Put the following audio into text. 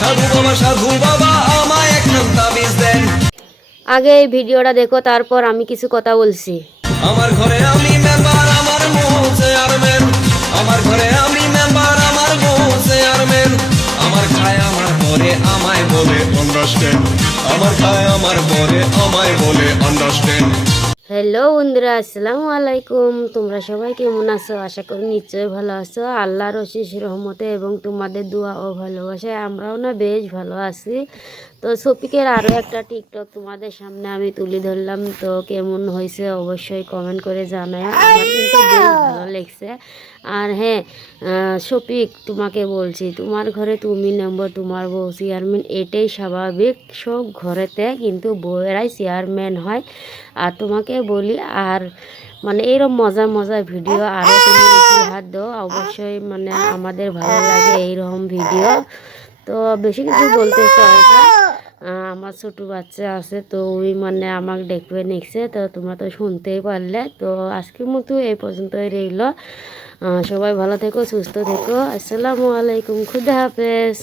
সাধু বাবা আমায় একটা তাবিজ দেন। আগে এই ভিডিওটা দেখো, তারপর আমি কিছু কথা বলছি। আমার ঘরে আমি মেম্বার, আমার বউ চেয়ারম্যান। আমার ঘরে আমি মেম্বার, আমার বউ চেয়ারম্যান। আমার খায় আমার পরে আমায় বলে আন্ডারস্ট্যান্ড। আমার খায় আমার পরে আমায় বলে আন্ডারস্ট্যান্ড। হ্যালো বন্ধুরা, আসসালামু আলাইকুম। তোমরা সবাই কেমন আছো? আশা করি নিশ্চয়ই ভালো আছো। আল্লাহর অশেষ রহমতে এবং তোমাদের দোয়া ও ভালোবাসায় আমরাও না বেশ ভালো আছি। তো শফিকের আরও একটা টিকটক তোমাদের সামনে আমি তুলে ধরলাম। তো কেমন হয়েছে অবশ্যই কমেন্ট করে জানায়। আমার কিন্তু বেশ ভালো লেগছে। আর হ্যাঁ, শফিক, তোমাকে বলছি, তোমার ঘরে তুমি নম্বর, তোমার বউ চেয়ারম্যান, এটাই স্বাভাবিক। সব ঘরেতে কিন্তু বউয়েরাই চেয়ারম্যান হয়। আর তোমাকে বলি, আর মানে এরকম মজার মজার ভিডিও আরও তুমি উপহার দাও অবশ্যই, মানে আমাদের ভালো লাগে এইরকম ভিডিও। তো বেশি কিছু বলতে চাই না। আমার ছোটো বাচ্চা আছে, তো ওই মানে আমাকে ডেকে নিচ্ছে, তো তোমরা তো শুনতেই পারলে। তো আজকের মতো এই পর্যন্তই রইল। সবাই ভালো থেকো, সুস্থ থেকো। আসসালামু আলাইকুম, খুদা হাফেজ।